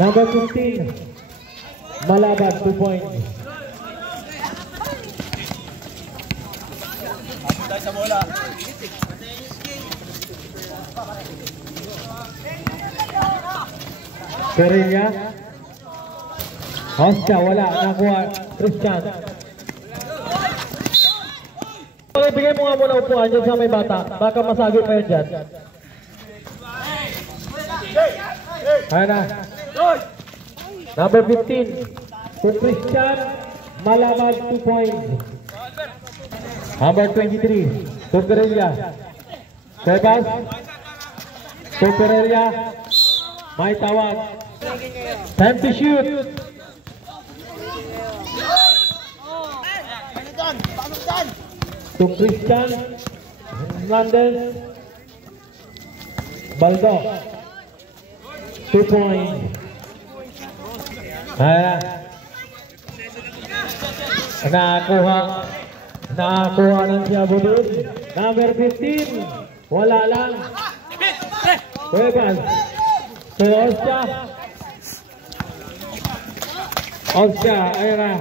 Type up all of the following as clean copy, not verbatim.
Number 15, Malabad, 2 points. Sa bola. Perilla. Oscar, wala. Nakuha. Christian. Okay, bigay mo nga muna upuan dyan sa may bata. Baka masagi pa yun dyan. Ayan na. Number 15. To Christian. Malabad, 2 points. Number 23. To Perilla. Sebas. To Perilla. May tawag. Time to shoot. To Christian Hernandez. Baldo. 2 points. Nakakuha ng siya budod. Number 15. Wala lang. Cuevas. To Oscar. Oscar, ayun na.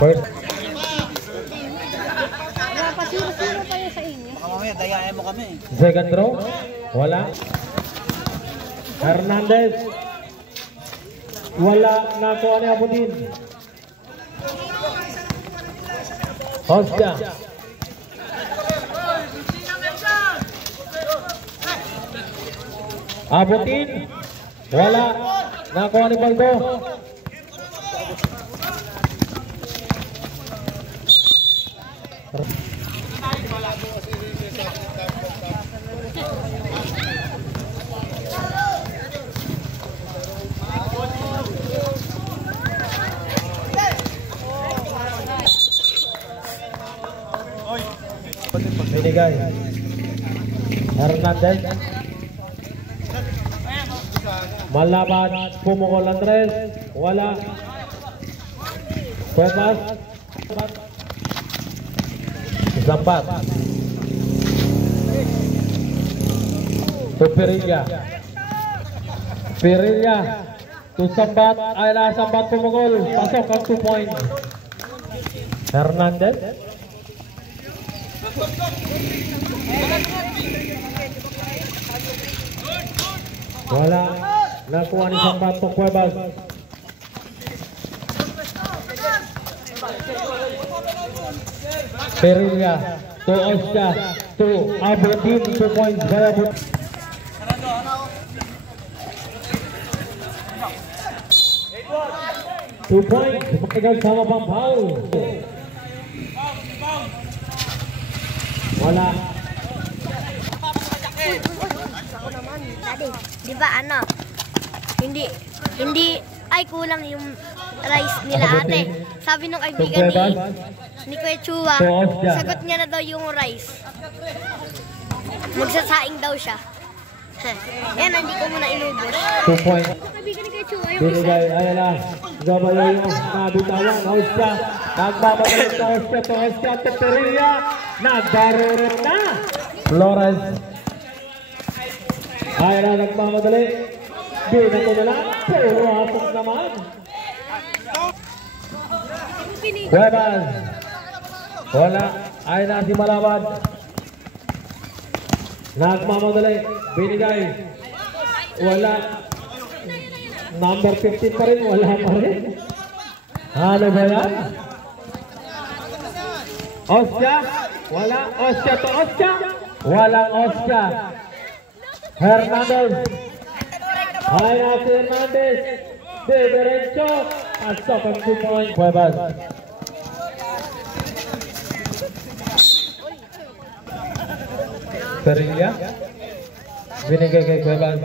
First. Napasiro-siro pa yun sa inyo. Baka mamaya dayain mo kami. Second row. Wala. Hernandez. Wala. Nakuha ni Abudin. Oscar. Abudin. Wala. Nakuha ni Baldo. Binigay Hernandez. Malabad. Pumukol Andres. Wala. Cuevas. Zambat. To Perilla. Perilla. To Zambat. Ay na Zambat pumukol. Pasok ang 2 points. Hernandez. Wala. Nakuha ni Zambat to Cuevas. Perilla. To Oscar. To Abudin. 2 points by Abudin. Two points. Makigal sama pang foul. Wala. Ako naman, daddy. Di ba ano? Hindi ay kulang yung rice nila ate. Sabi nung kaibigan ni Kuya Chua, sagot niya na daw yung rice. Magsasaing daw siya. Yan, hindi ko muna inubos. 2 points. Kaibigan ni Kuya Chua yung Binigay, ayun na. Gabalo yung nabitawan. Oscar. Nagmamagalit na Oscar to Oscar to Perilla. Nagdarurot na. Flores. Ayun na, nagmamadali. Binato na lang. Puro hapok naman. Cuevas. Wala. Ayun na si Malabad. Nagmamadali. Binigay. Wala. Number 15 pa rin. Wala pa rin. Ano ba yan? Oscar. Wala. Oscar to Oscar. Walang Oscar. Hernandez. Ayun na si Hernandez. De derecho. Pasok ang 2 points. Cuevas. Perilla. Binigay kay Cuevas.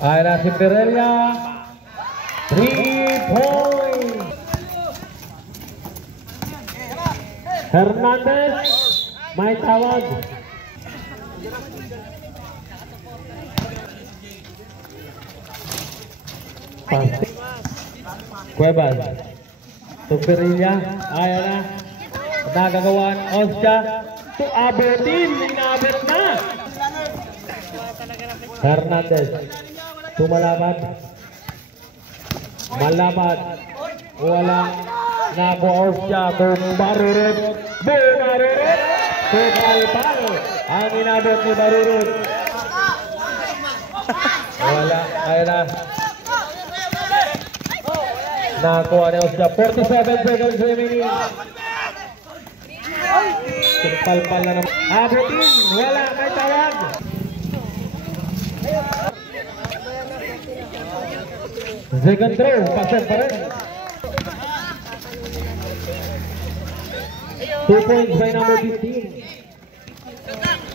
Ayun na si Perilla. 3 points. Hernandez. May tawag. Cuevas. Tuperilla. Ayan na. Nagagawan. Oscar. To abutin. Inabot na. Hernandez. Tumalabad. Malabad. Wala. Nago Oscar. Bumarurot. Bumarurot. Tumalpal. Ang inabot ni Barurot. Wala. Ayan na. Nakuha ni Oscar. 47 seconds remaining. Tumpal-pal na naman. Abutin. Wala. May tawag. Second throw. Pasok pa rin. 2 points by number 15.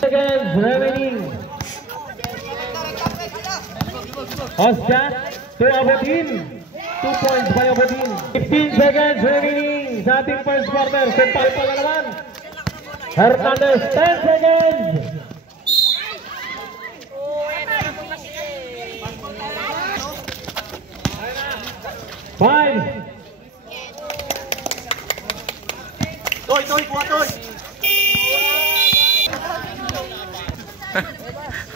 Seconds remaining. Oscar to Abutin. 2 points by Abutin. 15 seconds remaining sa ating first quarter. Tumpal-pal na naman. Hernandez, 10 seconds. Five. Toy, kuha toy.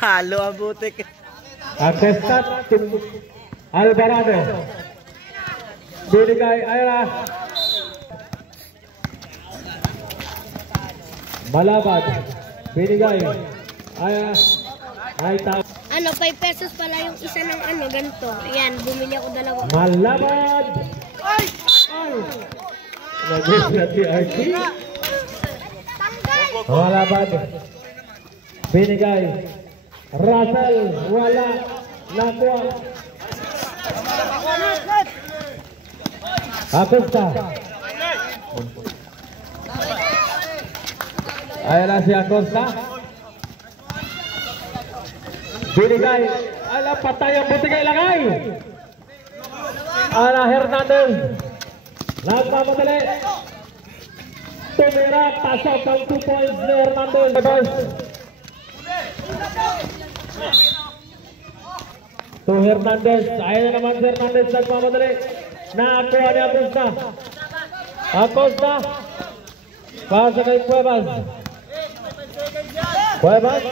Halo ang butik. Acosta to Alvarado. Binigay, ayala. Malabad. Binigay. Ayala. Ay, Ano, 5 pesos pala yung isa ng ano, ganito. Ayan, bumili ako dalawa. Malabad. Ay! Nagis na si RT. Malabad. Binigay. Russell. Wala. Nakuha. Acosta. Ayan na si Acosta. Binigay. Ala, patay ang butigay lagay. Ala, Hernandez. Nagmamadali. Tumira. Pasok ang 2 points ni Hernandez. To Hernandez. Ayan na naman si Hernandez. Nagmamadali. Nakakuha ni Acosta. Acosta. Pasa kay Cuevas. Cuevas.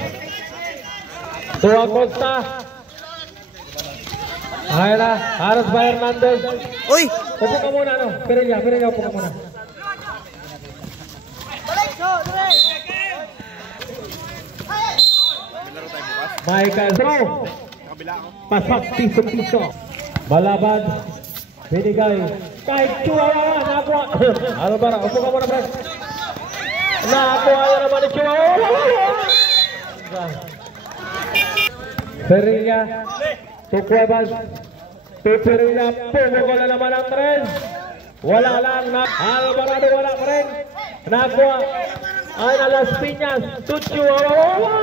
To Acosta. Ayan na. Haras ba Hernandez? Uy! Upo ka muna, no? Perilla, upo ka muna. Michael throw. Pasak piso. Malabad. Binigay. Kahit Chihuahua. Nakuha. Ano ba na? Upo ka muna, Brad. Nakuha na naman ni Chihuahua. Perilla. To Cuevas. To Perilla. Pumukol na naman ang tres. Wala lang. Alvarado wala pa rin. Nakuha. Ay na Las Piñas. To Chihuahua.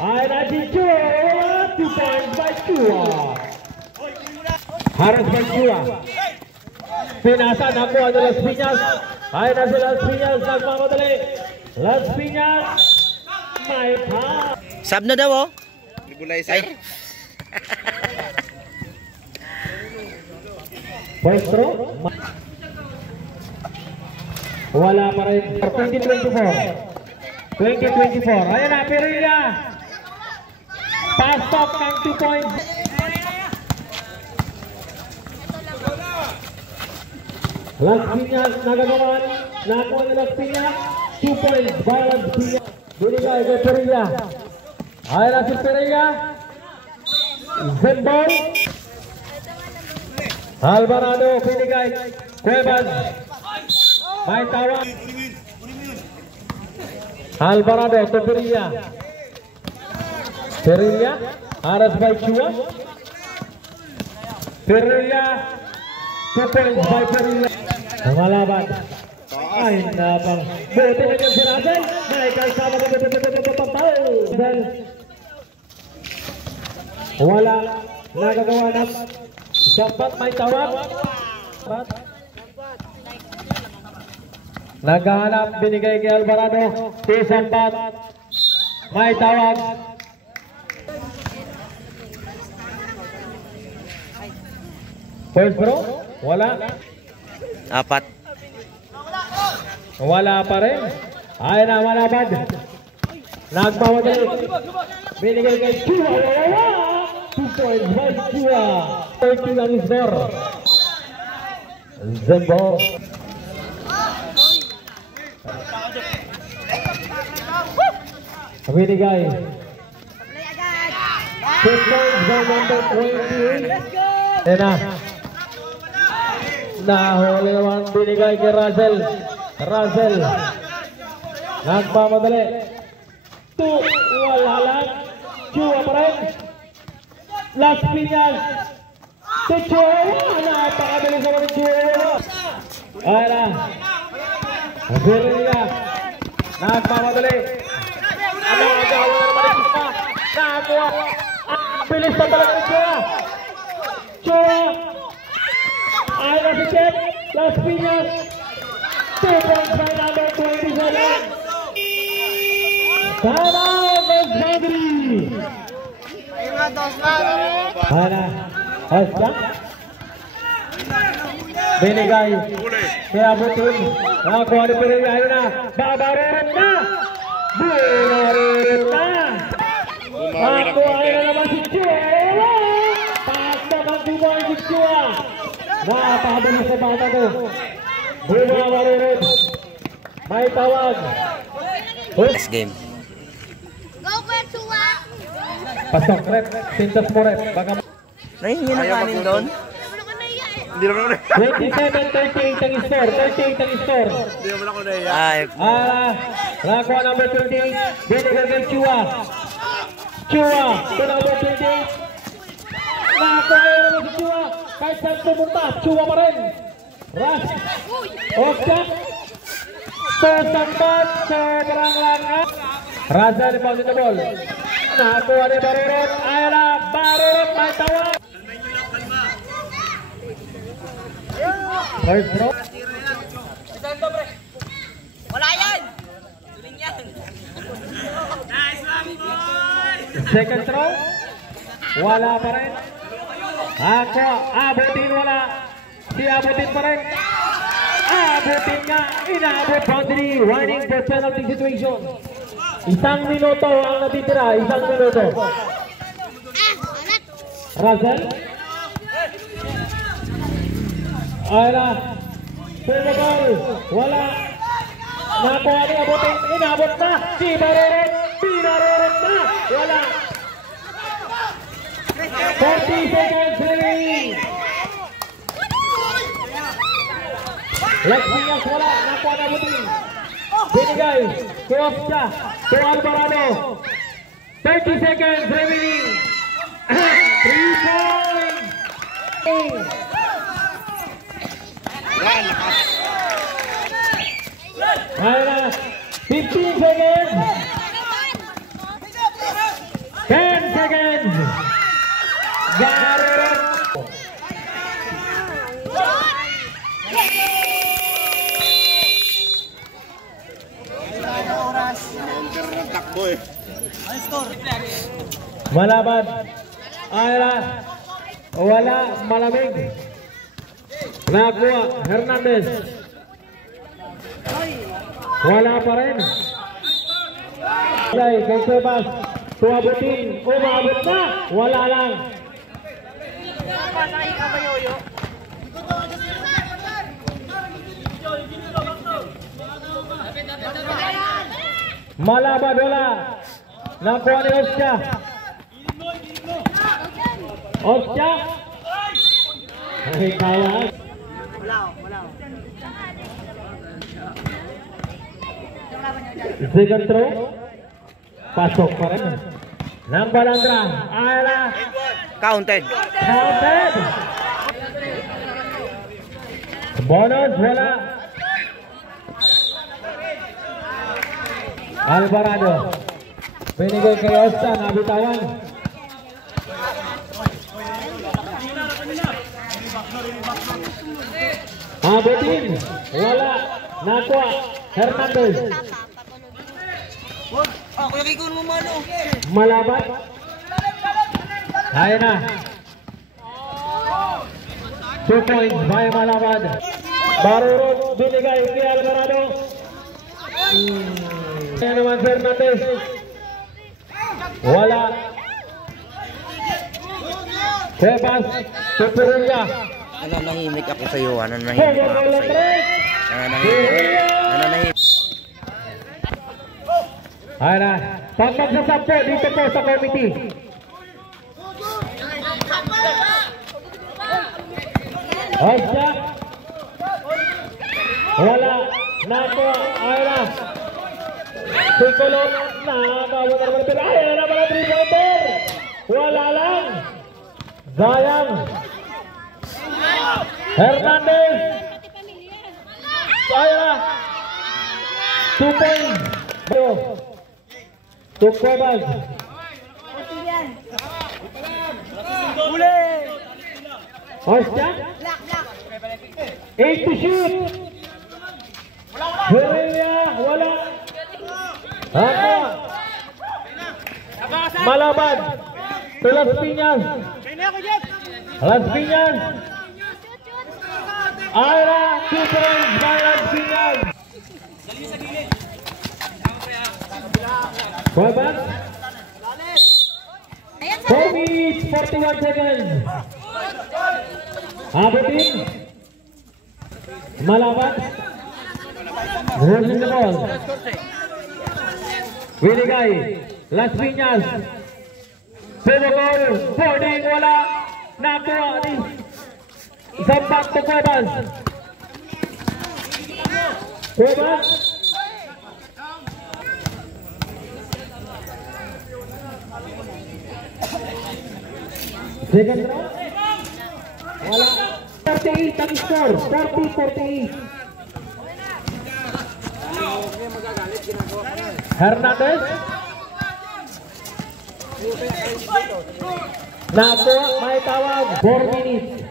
Ay na si Chihuahua. 2 points by Chihuahua. Haras by Chihuahua. Pinasa. Nakuha ni Las Piñas. Ay na si Las Piñas. Nagmamadali. Las Piñas. May pa. Sab na daw, oh. Gulay sir. First throw. Wala pa rin. 2024. Ayan na, Perilla. Pass off ng 2 points. Las Piñas nagagawan. Nakuha ni Las Piñas. 2 points. By Las Piñas. Binigay kay Perilla. Ayan na si Perilla. Zembol. Alvarado. Binigay. Cuevas. May tawag. Alvarado to Perilla. Perilla. Aras by Chua. Perilla. 2 points by Perilla. Mangalaban. Ay, napang. Buti na yung sinasan. Michael sama ka patay. Wala. Nagagawa na. Dapat may tawag. Naghahanap. Binigay kay Alvarado. Tisampat. May tawag. First throw? Wala. 4. Wala pa rin. Ay na, malabad. Nagmamadali. Binigay kay Chua. Wala. 2 points by Chua. 30 ang score. Zembo. Binigay. 2 points by number 28. Ena. Nahuli naman binigay kay Russell. Russell. Nagmamadali. 2. Wala lang. Chua pa rin. Las Piñas. Si Chua. Napakabilis naman ni Chua. Ay na. Virginia. Nagmamadali. Ano ang gawin naman ni Chua? Nakakuha. Ang bilis na talaga ni Chua. Chua. Ay na si Chet. Las Piñas. 2 points by number 27. Sana Miss Madri. Sana Oscar. Binigay. Kaya butin. Nakakuha ni Pirelli. Ayun na. Babaruran na. Bumaruran na. Nakakuha na naman si Chua. Taas naman bumaruran si Chua. Napakabilis sa bata ko. Bumaruran. May tawag. Last game. Go, Kuya Chua! Pasok, rep. Pintas mo, rep. Baka... Nahingi na kanin doon. Ano ka naiya eh? Hindi naman ako naiya. 27-38 ang score. 38 ang score. Hindi naman ako naiya. Ay, Nakakuha number 28. Binigay kay Chua. Chua. To number 28. Nakakuha naman si Chua. Kahit saan pumunta, Chua pa rin. Rush. Oscar. Sambat. Sobrang langat. Razal di pausin the ball. Nakakuha ni Barurot. Ayala. Barurot. May tawag. First throw. Wala yan! Tuling yan! Second throw. Wala pa rin. Ako. Abutin wala. Si abutin pa rin. Abutin nga. Inaabot boundary. Running for penalty situation. 1 minuto ang natitira. 1 minuto. Russell. Ayla. Pinabal. Wala. Nakuha ni abutin. Inabot na. Si Barurot. Pinarurot na. Wala. 40 seconds remaining. Las Piñas wala. Nakuha ni abutin. Binigay. Cross siya. To Alvarado. 30 seconds remaining. 3 points. Ayla. 15 seconds. 10 seconds. Barurot. Takbo eh. Malaban. Ayla. Wala. Malamig. Nakuha. Hernandez. Wala pa rin. Kay Sebas. Tuabutin. Umabot na. Wala lang. Malaban wala. Nakuha ni Oscar. Oscar. Ay, tawag. Second throw. Pasok pa rin. Nang Balandra. Ayla. counted. Counted. Bonus wala. Alvarado. Binigay kay Oscar. Nabitawan. Abutin. Wala. Nakuha. Hernandez. Kuya Kiko mo mano. Malabat. Kaya na. 2 points by Malabad. Barurot binigay kay Alvarado. Yan naman Fernandez. Wala. Sebas Tupuruya. Nananahimik ako sa iyo. Nananahimik ako sa iyo. Nananahimik. Ayan na. Pag magsasampo dito po sa committee. Osya. Wala. Nakuha. Ayan na. Sikulong. Nakakawa na naman. Ayan na pala 3-pointer. Wala lang. Zayang. Hernandez. Ayan na. 2 points. Tukwebas. Osya. 8 to shoot. Herelia. Wala. Ako. Malabad. To Las Piñas. Las Piñas. Aira. 2 points by Las Piñas. Kuwebas. 4 minutes, 41 seconds. Abutin. Malabad. Rolling the ball. Winigay. Las Piñas. Pumukol. Boarding. Wala. Nakuha ni Zampak to Kuwebas. Kuwebas. Second round. Wala. 38 ang score. 40-48. Hernandez. Nakuha. May tawag. 4 minutes.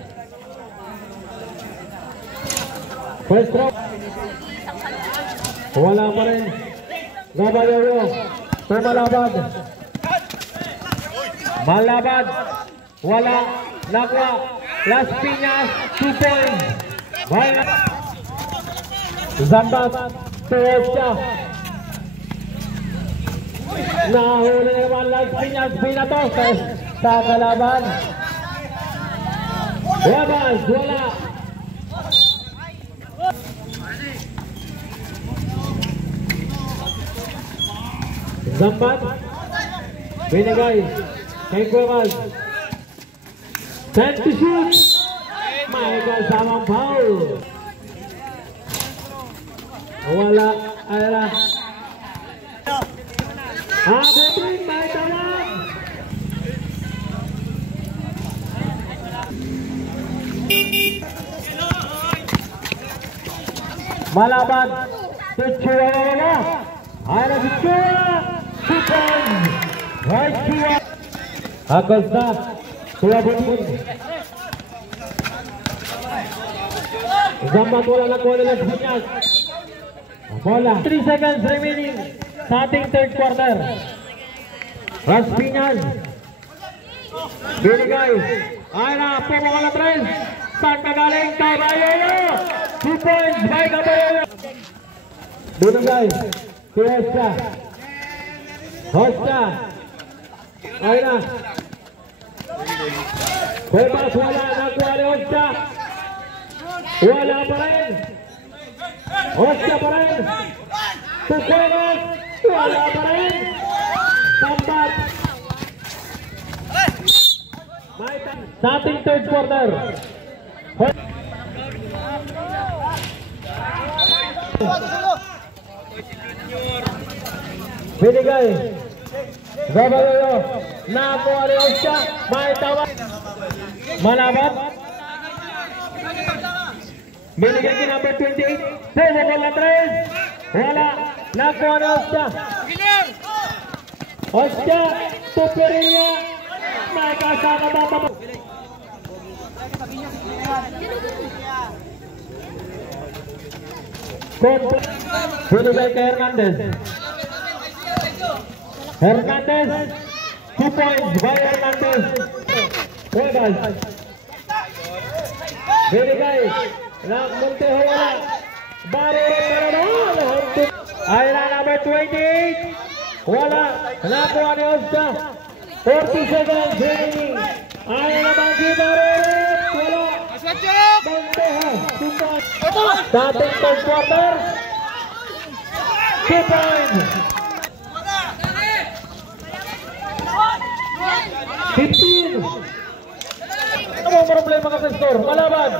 First round. Wala pa rin. Gabayoyo. Tumalabad. Malabad. Wala. Nakuha. Las Piñas. 2 points. Zambas. Tuwag siya. Nahuli naman Las Piñas. Binatos sa kalaban. Kuwebas. Wala. Zambat. Binigay. Kay Kuwebas. 10 to shoot. May kasamang foul. Wala. Ayala. Abutin. May tawag. Malabad. Tuchua. Ayala si Chua. Tupan. Right Chua. Agasta. Chua Butin. Zambat wala nakuha nila sa Piñas. Bola. 3 seconds remaining sa ating third quarter. Las Piñas. Binigay. Ay na. Pumukal na 3. Saan ka galing? Gabayoyo. 2 points by Gabayoyo. Binigay. Si Osya. Osya. Ay na. Kuwebas wala. Nakuha ni Osya. Wala pa rin. Osya pa rin. Kuwebas. Wala pa rin. Sambat. Sa ating third quarter. Binigay. Gabayoyo. Nakuha ni Osya. May tawag. Malabad. Binigay ki number 28. Pumukol na 3. Wala. Nakuha ni Osya. Osya. Tupuruya. May kasama tatapos. Binigay kay Hernandez. Hernandez. 2 points by Hernandez. Kuwebas. binigay ng Montejo, wala. Barurot, ay na number 28, wala. Nakuha ni Oscar. 40 seconds remaining. Ay na naman si Barurot, wala. Montejo, starting third quarter. 2 points. 15. Ano ang problema ka sa score? Malaban.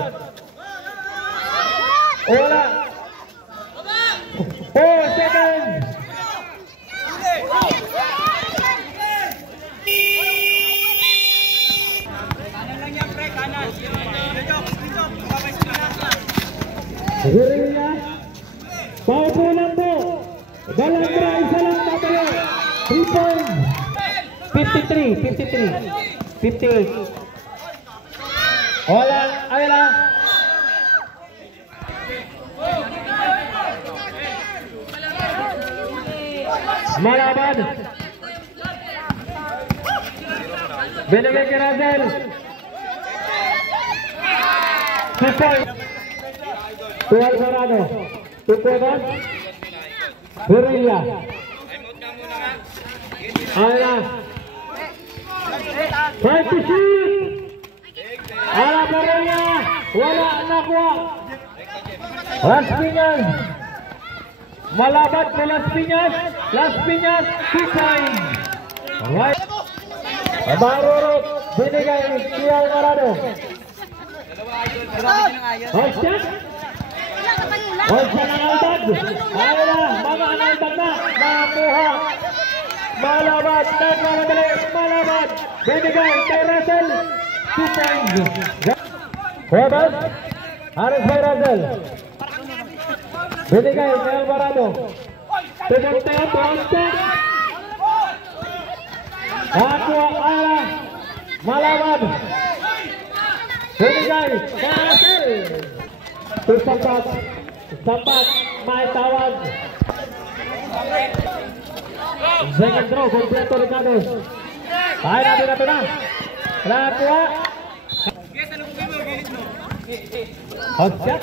Wala. 4 seconds. Guerrilla. Paupo lang po. Galandra, isa lang tatalo. 3 points. 53. 58. Wala. Ayala. Malaban. Binigay kay Razel. 2 points. 12 Dorado. 2 points. Guerrilla. Ayala. Try to shoot. Ala Guerrilla. Wala nakuha. Las Piñas. Malabat ke Las Piñas. Las Piñas 2 points. Right. Barurot binigay kay Alvarado. Oscar. Oscar ng Albad. Ayala, mga Albad na. Nakuha. Malabat. Nagmamadali. Malabat. Binigay kay Russell. 2 points. Huwebas. Harus kay Russell. Binigay kay Alvarado. Pinagtayo po Oscar. Aqua ala Malaban. Binigay kay Russell. Sambat may tawag. Second throw kompleto Ricardo. Ay natin na. Aqua. Oscar.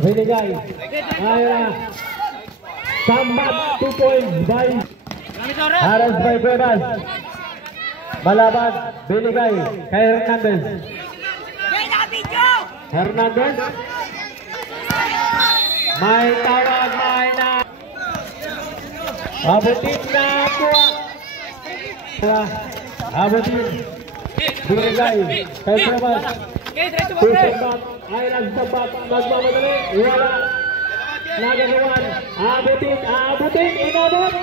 Binigay. Ayala. Sambat 2 points by Harus by Bebas. Malaban. Binigay kay Hernandez. Hernandez. May tawag. May na. Abutin na Aqua. Abutin. Binigay kay Bebas. Sambat. Ayala Sambat. Magmamadali. Wala. Nagagawan. Abutin. Inabot.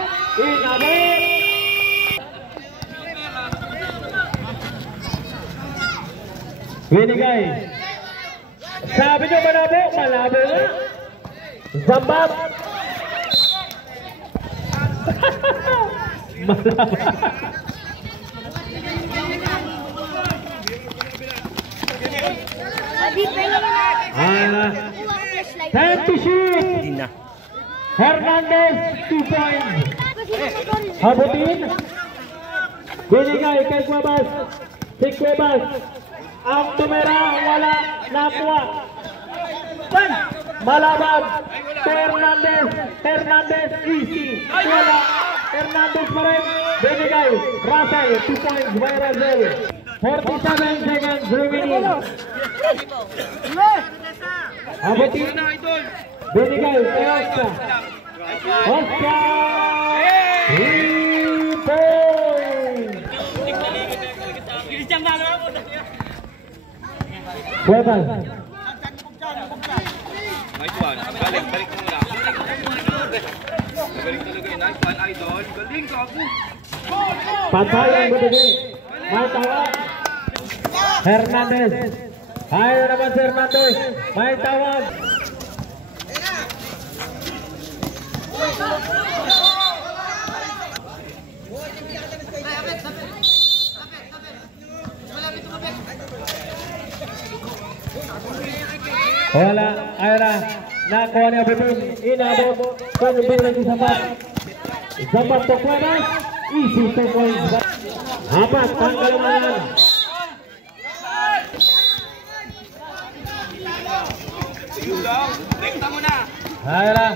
Binigay. Sabi nyo malabo. Malabo nga. Sambat. Malabo. Time to shoot. Hindi na. Hernandez 2 points. Abutin. Binigay kay Cuevas. Si Cuevas. Ang tumira wala nakuha. Malaban. Hernandez. Hernandez easy. Wala. Hernandez pa rin. Binigay. Russell 2 points by Russell. 47 seconds remaining. Abutin. Binigay kay Oscar. Oscar! 3 points! Cuevas. Nice one. Balik mo lang. Galing talaga yun. Nice one, idol. Galing ka ako. Patay ang binigay. May tawag. Hernandez. Ayaw naman si Hernandez. May tawag. Wala, Ayra, nakuha niya Bipin, inabot, pag-ibig ng Sambat. Sambat to Cuevas, easy 2 points. Hapat, tanggal naman. Rekta mo na. Hayra.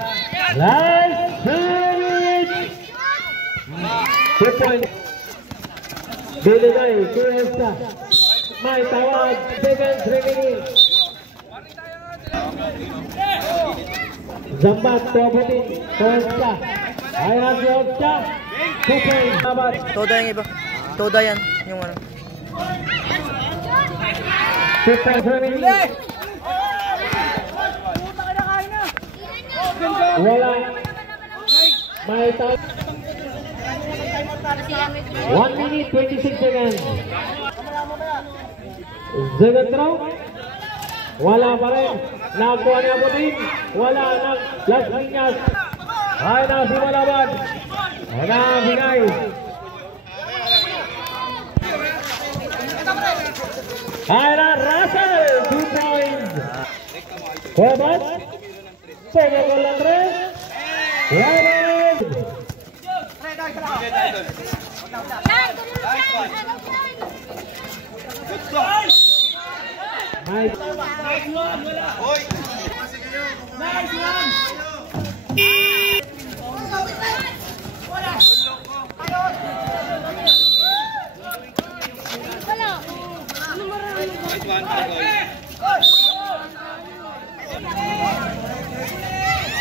Last minute. 2 points. Binigay. Kuwesta. May tawag. Seconds remaining. Zambat. Tuabutin. Kuwesta. Hayra Kuwesta. 2 points. Zambat. Toda yung iba. Toda yan. Yung ano. 2 points remaining. Wala. May tawag. 1 minute 26 seconds. Second throw. Wala pa rin. Nakuha niya po din. Wala na. Last linyas. Ay na si Malaban. Ay na Binay. Ay na Russell. 2 points. Kuwabat. Pagkakal Andres. Warren. Nice.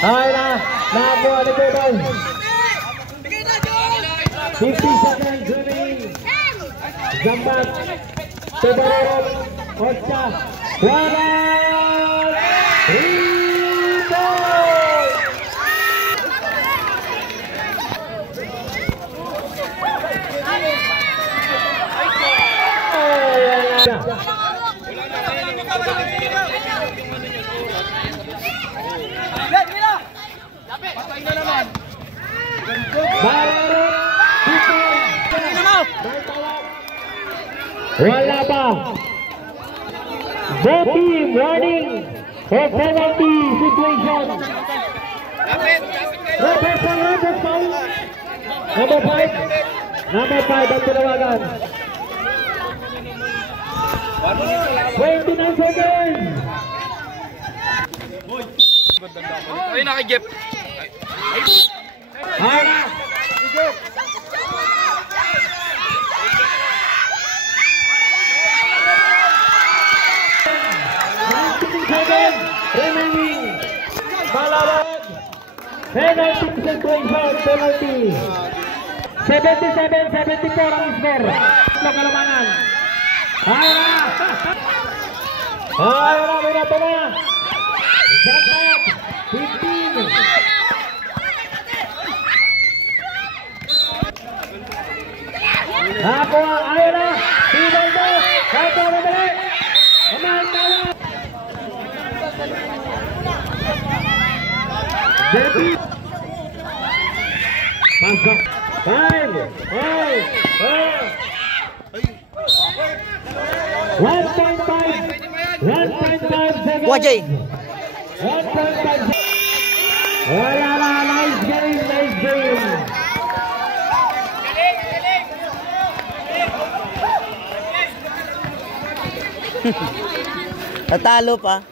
Ay na, nakuha ni Bebay. 50 seconds remaining. Zambat, Tebarorot, Osca, Warren, rebound! Wala pa. Voting, warning for penalty situation. Robert foul. Number 5. Number 5 ang tinawagan. 29 seconds. Ay, nakigip. Hara. Remaining. Malaban. Penalty situation. Penalty. 77-74 ang score. Kalamangan. Hara. Hara. Minato na. Zakat. 15. Ako ayaw na. Tibay mo. Ako na dali. Aman tayo. Depi. Pasok. 5. 1.5 seconds. Wajay. 1.5 seconds. Wala na. Nice game. Nice game. Natalo pa.